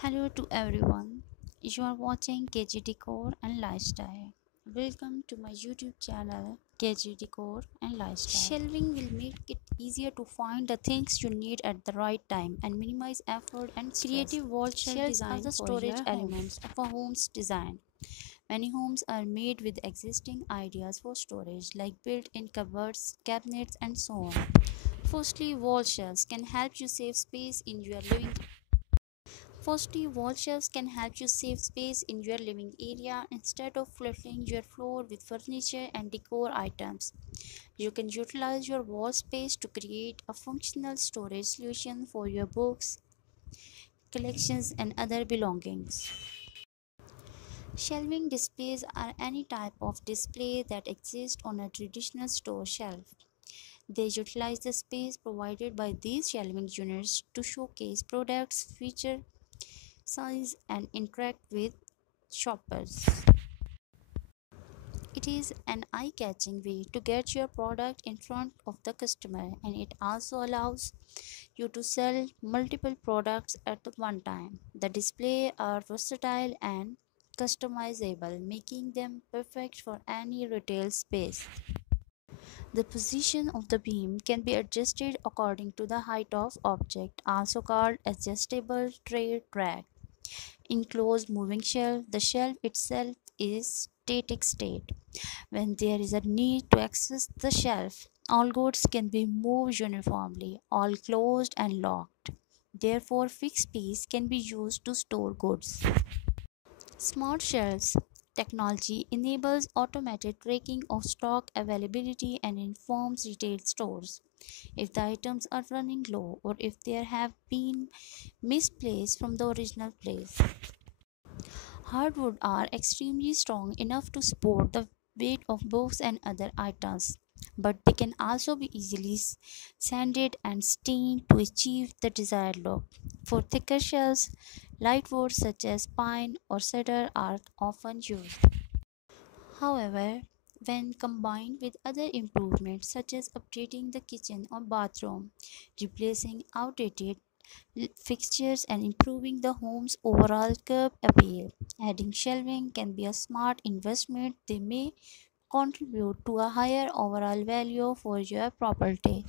Hello to everyone. You are watching KG Decor and Lifestyle. Welcome to my YouTube channel KG Decor and Lifestyle. Shelving will make it easier to find the things you need at the right time and minimize effort and stress. Creative wall shelf design are the storage elements of a home's design. Many homes are made with existing ideas for storage like built-in cupboards, cabinets and so on. Firstly, wall shelves can help you save space in your living Firstly, wall shelves can help you save space in your living area instead of cluttering your floor with furniture and decor items. You can utilize your wall space to create a functional storage solution for your books, collections, and other belongings. Shelving displays are any type of display that exists on a traditional store shelf. They utilize the space provided by these shelving units to showcase products, feature size, and interact with shoppers. It is an eye catching way to get your product in front of the customer, and it also allows you to sell multiple products at one time. The display are versatile and customizable, making them perfect for any retail space. The position of the beam can be adjusted according to the height of object, also called adjustable tray rack. Enclosed moving shelf, the shelf itself is static state. When there is a need to access the shelf, all goods can be moved uniformly, all closed and locked. Therefore, fixed space can be used to store goods. Smart shelves technology enables automated tracking of stock availability and informs retail stores if the items are running low or if they have been misplaced from the original place. Hardwood are extremely strong enough to support the weight of books and other items, but they can also be easily sanded and stained to achieve the desired look. For thicker shelves, light woods such as pine or cedar are often used. However, when combined with other improvements such as updating the kitchen or bathroom, replacing outdated fixtures and improving the home's overall curb appeal. Adding shelving can be a smart investment. They may contribute to a higher overall value for your property.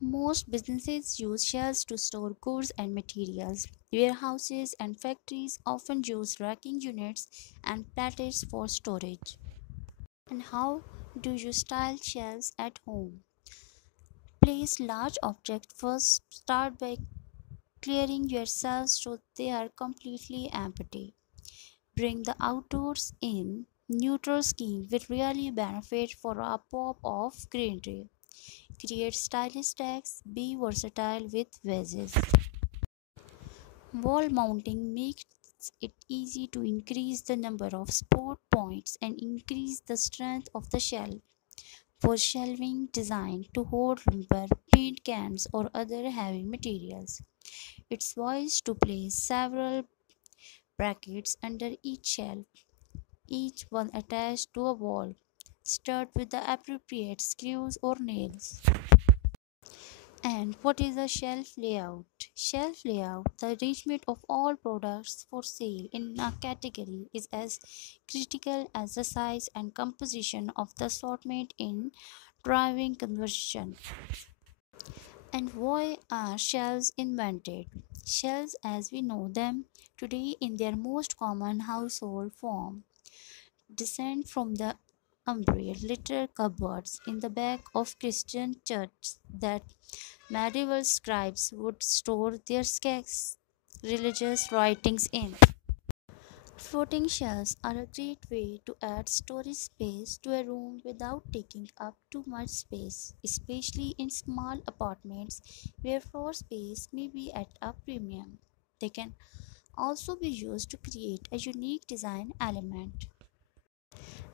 Most businesses use shelves to store goods and materials. Warehouses and factories often use racking units and plates for storage. And how do you style shelves at home? Place large objects first. Start by clearing your cells so they are completely empty. Bring the outdoors in. Neutral scheme will really benefit for a pop of greenery. Create stylish stacks. Be versatile with vases. Wall mounting makes it easy to increase the number of spot points and increase the strength of the shelf. For shelving designed to hold lumber, paint cans, or other heavy materials, it's wise to place several brackets under each shelf, each one attached to a wall, stud with the appropriate screws or nails. And what is a shelf layout? Shelf layout, the arrangement of all products for sale in a category, is as critical as the size and composition of the assortment in driving conversion. And why are shelves invented? Shelves, as we know them today in their most common household form, descend from the umbrella little cupboards in the back of Christian churches that medieval scribes would store their scarce religious writings in. Floating shelves are a great way to add storage space to a room without taking up too much space, especially in small apartments where floor space may be at a premium. They can also be used to create a unique design element.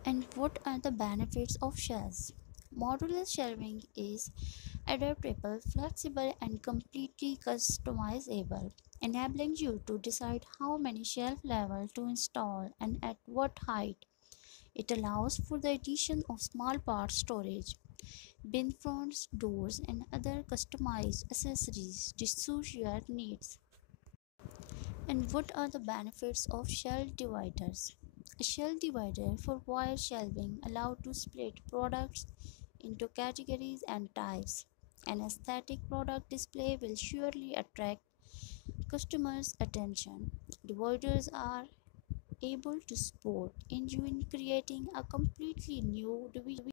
And what are the benefits of shelves? Modular shelving is adaptable, flexible, and completely customizable, enabling you to decide how many shelf levels to install and at what height. It allows for the addition of small part storage, bin fronts, doors, and other customized accessories to suit your needs. And what are the benefits of shelf dividers? A shelf divider for wire shelving allows to split products into categories and types. An aesthetic product display will surely attract customers' attention. Dividers are able to support in creating a completely new